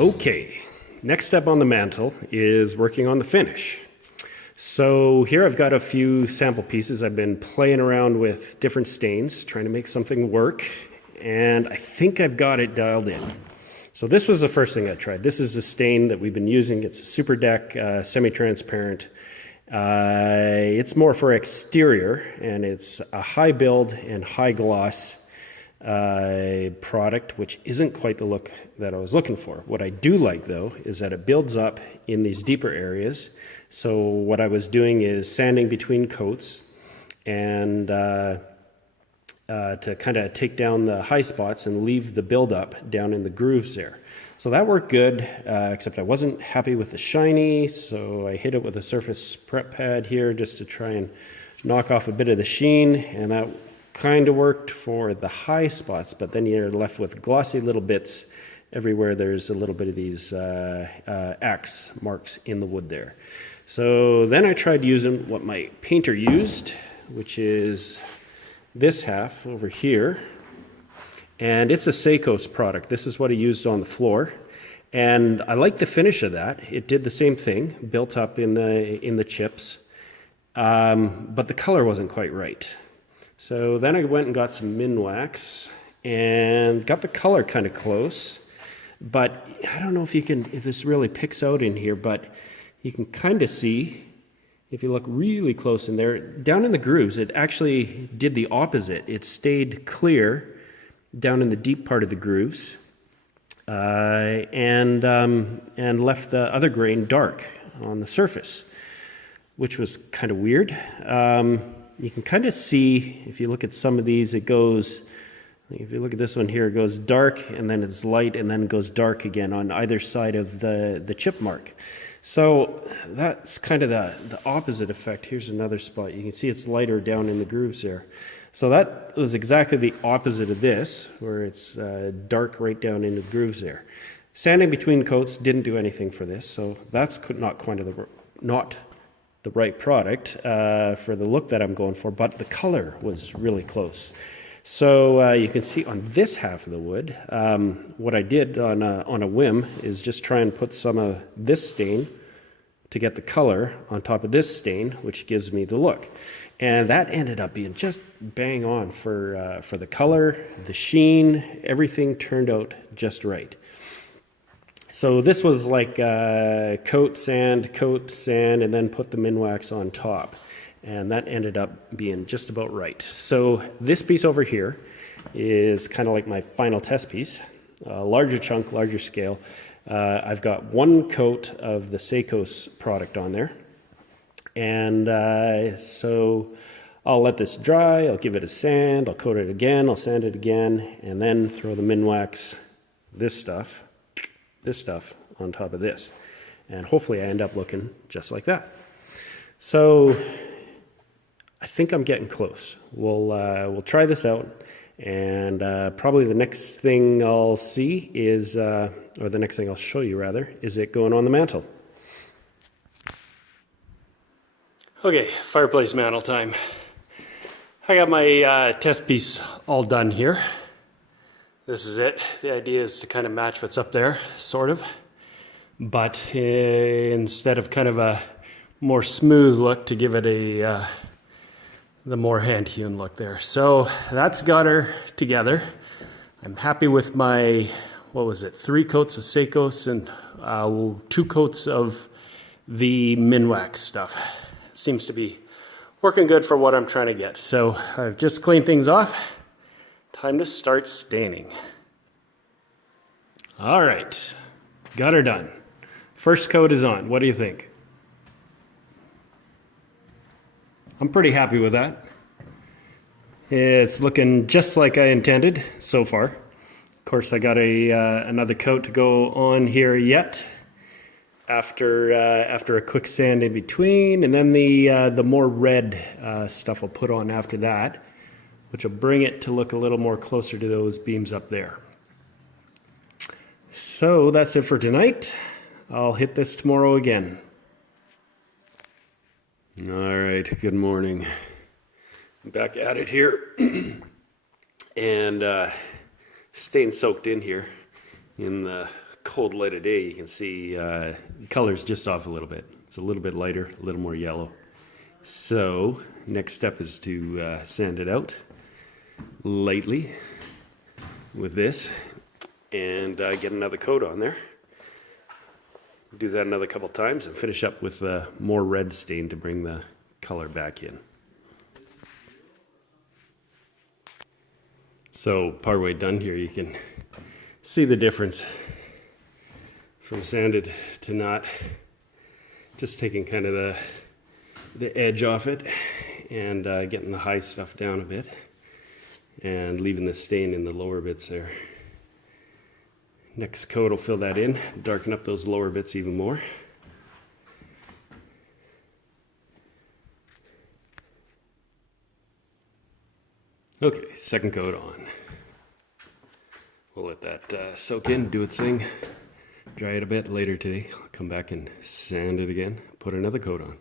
Okay, next step on the mantle is working on the finish. So here I've got a few sample pieces. I've been playing around with different stains, trying to make something work, and I think I've got it dialed in. So this was the first thing I tried. This is the stain that we've been using. It's a Super Deck semi-transparent. It's more for exterior, and it's a high build and high gloss product, which isn't quite the look that I was looking for. What I do like, though, is that it builds up in these deeper areas. So what I was doing is sanding between coats and to kind of take down the high spots and leave the buildup down in the grooves there. So that worked good, except I wasn't happy with the shiny, so I hit it with a surface prep pad here just to try and knock off a bit of the sheen, and that kind of worked for the high spots, but then you're left with glossy little bits everywhere. There's a little bit of these axe marks in the wood there. So then I tried using what my painter used, which is this half over here, and it's a Seikos product. This is what he used on the floor, and I like the finish of that. It did the same thing, built up in the chips, but the color wasn't quite right. So then I went and got some Minwax and got the color kind of close, but I don't know if this really picks out in here, but you can kind of see, if you look really close in there, down in the grooves, it actually did the opposite. It stayed clear down in the deep part of the grooves and left the other grain dark on the surface, which was kind of weird. You can kind of see, if you look at some of these, it goes, if you look at this one here, it goes dark and then it's light and then goes dark again on either side of the chip mark. So that's kind of the opposite effect. Here's another spot. You can see it's lighter down in the grooves there. So that was exactly the opposite of this, where it's dark right down in the grooves there. Sanding between coats didn't do anything for this, so that's not the right product for the look that I'm going for, but the color was really close. So you can see on this half of the wood, what I did on a whim is just try and put some of this stain to get the color on top of this stain, which gives me the look. And that ended up being just bang on for the color, the sheen, everything turned out just right. So this was like coat, sand, and then put the Minwax on top. And that ended up being just about right. So this piece over here is kind of like my final test piece. Larger chunk, larger scale. I've got one coat of the Seikos product on there. And so I'll let this dry, I'll give it a sand, I'll coat it again, I'll sand it again, and then throw the Minwax, this stuff on top of this. And hopefully I end up looking just like that. So I think I'm getting close. We'll try this out, and probably the next thing I'll see is, or the next thing I'll show you rather, is it going on the mantle. Okay, fireplace mantle time. I got my test piece all done here. This is it. The idea is to kind of match what's up there, sort of. But instead of kind of a more smooth look, to give it the more hand-hewn look there. So that's got her together. I'm happy with my, 3 coats of Seikos and 2 coats of the Minwax stuff. Seems to be working good for what I'm trying to get. So I've just cleaned things off. Time to start staining. All right, got her done. First coat is on. What do you think? I'm pretty happy with that. It's looking just like I intended so far. Of course, I got another coat to go on here yet. After a quick sand in between, and then the more red stuff I'll put on after that, which will bring it to look a little more closer to those beams up there. So that's it for tonight. I'll hit this tomorrow again. All right, good morning. I'm back at it here, and staying soaked in here in the cold light of day, you can see the color's just off a little bit. It's a little bit lighter, a little more yellow. So next step is to sand it out lightly with this and get another coat on there. Do that another couple times and finish up with more red stain to bring the color back in. So partway done here, you can see the difference from sanded to not. Just taking kind of the edge off it and getting the high stuff down a bit and leaving the stain in the lower bits there. Next coat will fill that in, darken up those lower bits even more. Okay, second coat on. We'll let that soak in, do its thing, dry it a bit later today. I'll come back and sand it again, put another coat on.